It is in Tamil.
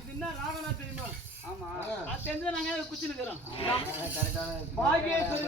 இது என்ன ராகனா தெரியுமா ஆமா அது தெரிஞ்சா நாங்க குச்சி இருக்கிறோம். கரெக்டான பாகியேஸ்வரி